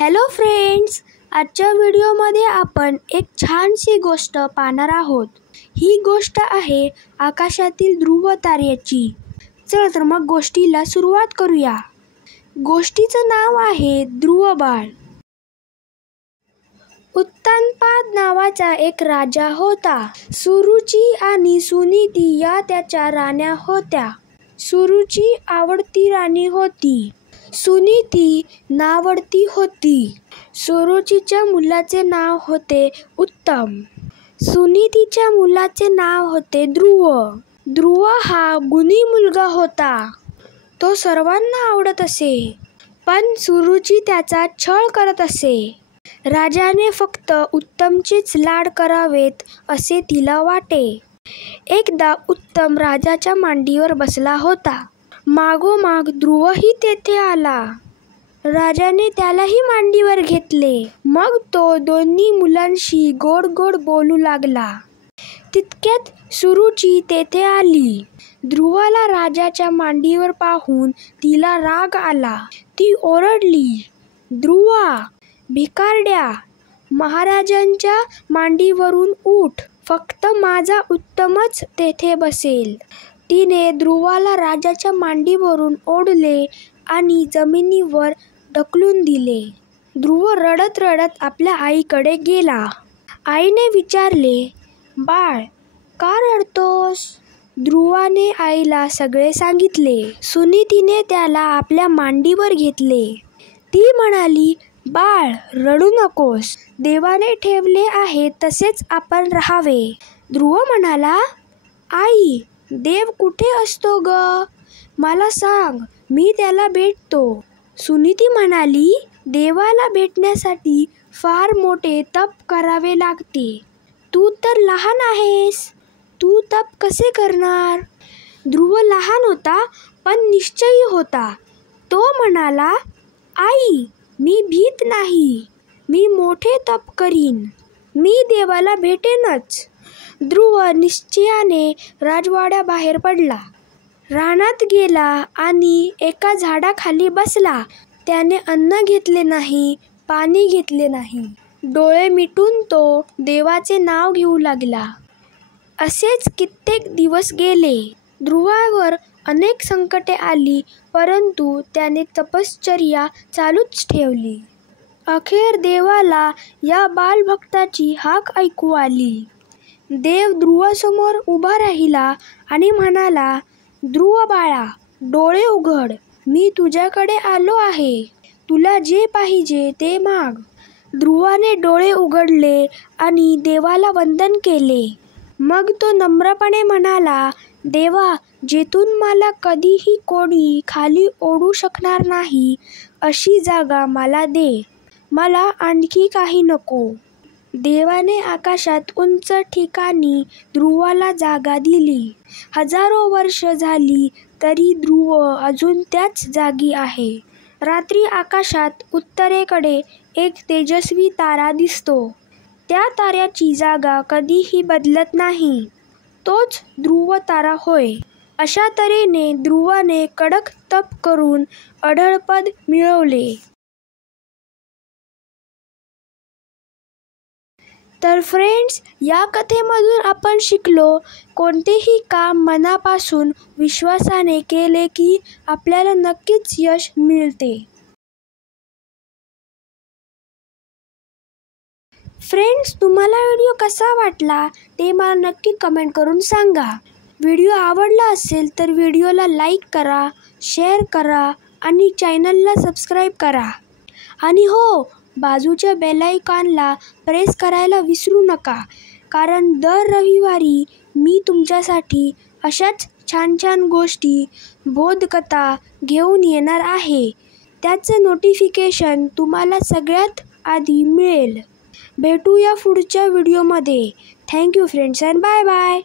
Hello friends, आजच्या व्हिडिओमध्ये आपण एक छानशी गोष्ट पाहणार आहोत। ही गोष्ट आहे आकाशातील ध्रुव ताऱ्याची। चला तर मग गोष्टीला सुरुवात करूया। गोष्टीचं नाव आहे ध्रुव बाळ। उत्तानपाद नावाचा एक राजा होता। सुरुची आणि सुनीती या त्याच्या राण्या होत्या। सुरुची आवडती राणी होती। सुनीती नावडती होती। सुरुचीच्या मुलाचे नाव होते उत्तम। सुनीतीच्या मुलाचे नाव होते ध्रुव। ध्रुव हा गुणी मुलगा होता। तो सर्वांना आवडत असे, पण सुरुची त्याचा छळ करत असे। राजाने फक्त उत्तमचेच लाड करावेत असे तिला वाटे। एकदा उत्तम राजाच्या मांडीवर बसला होता। मागोमाग ध्रुवही तेथे आला। राजाने त्यालाही मांडीवर घेतले। मग तो दोन्ही मुलांशी गोड गोड बोलू लागला। तितक्यात सुरुची तेथे आली। ध्रुवाला राजाच्या मांडीवर पाहून तिला राग आला। ती ओरडली, "ध्रुवा, भिकारड्या, महाराजांच्या मांडीवरून उठ, फक्त माझा उत्तमच तेथे बसेल." तिने ध्रुवाला राजाच्या मांडीवरून ओढले आणि जमिनीवर ढकलून दिले। ध्रुव रडत रडत आपल्या आईकडे गेला। आईने विचारले, "बाळ, का रडतोस?" ध्रुवाने आईला सगळे सांगितले। सुनीतीने त्याला आपल्या मांडीवर घेतले। ती म्हणाली, "बाळ, रडू नकोस। देवाने ठेवले आहे तसेच आपण राहावे." ध्रुव म्हणाला, "आई, देव कुठे असतो ग? मला सांग, मी त्याला भेटतो." सुनीती म्हणाली, "देवाला भेटण्यासाठी फार मोठे तप करावे लागते। तू तर लहान आहेस, तू तप कसे करणार?" ध्रुव लहान होता, पण निश्चयी होता। तो म्हणाला, "आई, मी भीत नाही, मी मोठे तप करीन, मी देवाला भेटेनच." ध्रुव निश्चयाने राजवाड्याबाहेर पडला। रानात गेला आणि एका झाडाखाली बसला। त्याने अन्न घेतले नाही, पाणी घेतले नाही। डोळे मिटून तो देवाचे नाव घेऊ लागला। असेच कित्येक दिवस गेले। ध्रुवावर अनेक संकटे आली, परंतु त्याने तपश्चर्या चालूच ठेवली। अखेर देवाला या बालभक्ताची हाक ऐकू आली। देव ध्रुवासमोर उभा राहिला आणि म्हणाला, "ध्रुव बाळा, डोळे उघड, मी तुझ्याकडे आलो आहे। तुला जे पाहिजे ते माग." ध्रुवाने डोळे उघडले आणि देवाला वंदन केले। मग तो नम्रपणे म्हणाला, "देवा, जेथून मला कधीही कोणी खाली ओढू शकणार नाही अशी जागा मला दे, मला आणखी काही नको." देवाने आकाशात उंच ठिकाणी ध्रुवाला जागा दिली। हजारो वर्ष झाली तरी ध्रुव अजून त्याच जागी आहे। रात्री आकाशात उत्तरेकडे एक तेजस्वी तारा दिसतो। त्या ताऱ्याची जागा कधीही बदलत नाही। तोच ध्रुव तारा होय। अशा तऱ्हेने ध्रुवाने कडक तप करून अढळपद मिळवले। तर फ्रेंड्स, या कथेमधून आपण शिकलो, कोणतेही काम मनापासून विश्वासाने केले की आपल्याला नक्कीच यश मिळते। फ्रेंड्स, तुम्हाला व्हिडिओ कसा वाटला ते मला नक्की कमेंट करून सांगा। व्हिडिओ आवडला असेल तर व्हिडिओला लाईक करा, शेअर करा आणि चॅनलला सबस्क्राईब करा। आणि हो, बाजूच्या बेल आयकॉनला प्रेस करायला विसरू नका, कारण दर रविवारी मी तुमच्यासाठी अशाच छान छान गोष्टी, बोधकथा घेऊन येणार आहे। त्याचं नोटिफिकेशन तुम्हाला सगळ्यात आधी मिळेल। भेटूया पुढच्या व्हिडिओमध्ये। Thank you friends and bye bye.